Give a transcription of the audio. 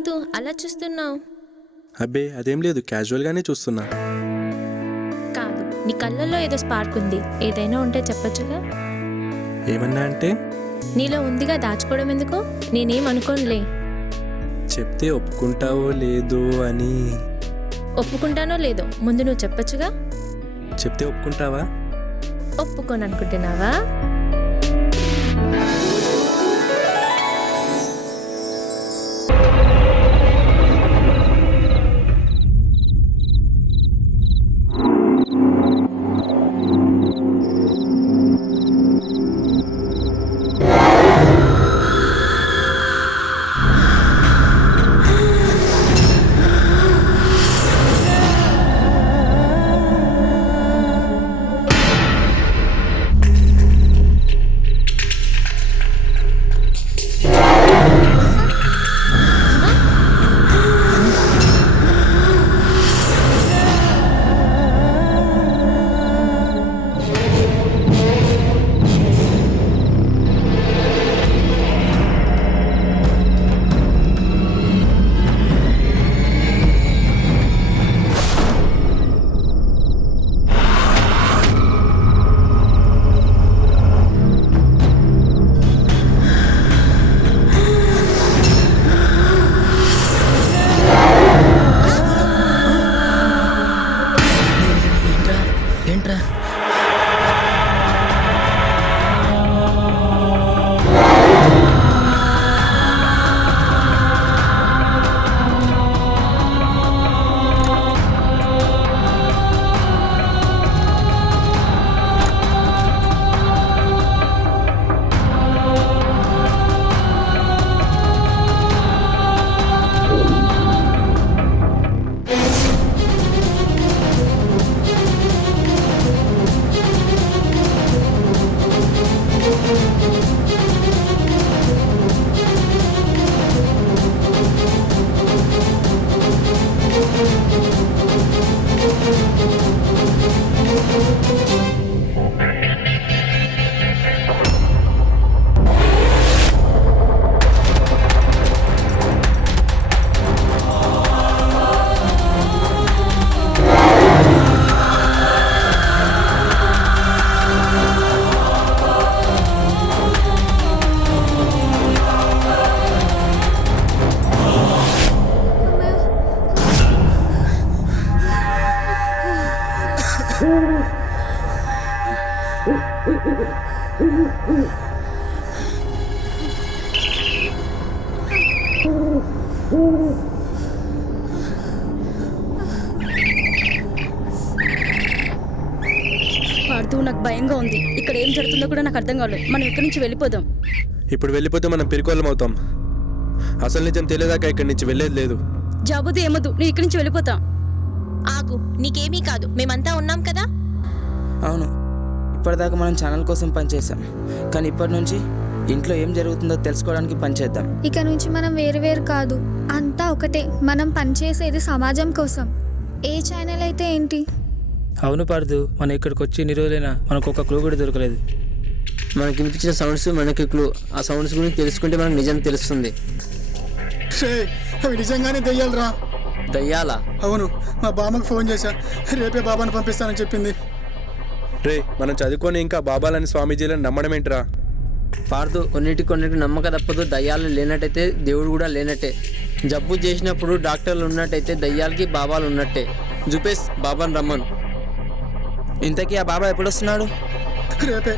పార్దు అలా చూస్తున్నావు? అబ్బే అదేం లేదు, క్యాజువల్గానే చూస్తున్నా. కాదు, నీ కళ్ళల్లో ఏదో స్పార్క్ ఉంది. ఏదైనా ఉంటే చెప్పొచ్చుగా. ఏమన్నా అంటే? నీలో ఉందిగా, దాచుకోవడం ఎందుకు? నేనేం అనుకోనులే. చెప్తే ఒప్పుకుంటావో లేదో అని. ఒప్పుకుంటానో లేదో ముందు నువ్వు చెప్పొచ్చుగా. చెప్తే ఒప్పుకుంటావా? ఒప్పుకోను అనుకుంటున్నావా? పార్దు, నాకు భయంగా ఉంది. ఇక్కడ ఏం జరుగుతుందో కూడా నాకు అర్థం కాలేదు. మనం ఇక్కడి నుంచి వెళ్ళిపోదాం. ఇప్పుడు వెళ్ళిపోతే మనం పిరికోళ్ళం అవుతాం. అసలు నిజం తెలియదాకా ఇక్కడి నుంచి వెళ్ళేది లేదు. జాబుద్ది ఏమొద్దు, నేను ఇక్కడి నుంచి వెళ్ళిపోతా. ఆగు, నీకేమీ కాదు, మేమంతా ఉన్నాం కదా. అవును, ఇప్పటిదాకా మనం ఛానల్ కోసం పనిచేసాం, కానీ ఇప్పటి నుంచి ఇంట్లో ఏం జరుగుతుందో తెలుసుకోవడానికి పనిచేద్దాం. ఇక నుంచి మనం వేరు కాదు, అంతా ఒకటే. మనం పనిచేసేది సమాజం కోసం. ఏ ఛానల్ అయితే ఏంటి? అవును పార్దు, మనం ఇక్కడికి వచ్చి ఇన్ని రోజులైనా మనకు ఒక క్లూ కూడా దొరకలేదు. మనకి వినిపించిన సౌండ్స్ మనకి క్లూ. ఆ సౌండ్స్ గురించి తెలుసుకుంటే మనకు నిజం తెలుస్తుంది. అవి నిజంగానే దెయ్యాలరా. దయ్యాలా? అవును, మా బామ్మకు ఫోన్ చేశా, రేపే బాబాను పంపిస్తానని చెప్పింది. రే, మనం చదువుకొని ఇంకా బాబాలని స్వామీజీలను నమ్మడం ఏంట్రా? పార్దు, కొన్నిటికి నమ్మక తప్పదు. దయ్యాలు లేనట్టయితే దేవుడు కూడా లేనట్టే. జబ్బు చేసినప్పుడు డాక్టర్లు ఉన్నట్టయితే దయ్యాలకి బాబాలు ఉన్నట్టే. జుపేష్, బాబాను రమ్మను. ఇంతకీ ఆ బాబా ఎప్పుడు వస్తున్నాడు? రేపే.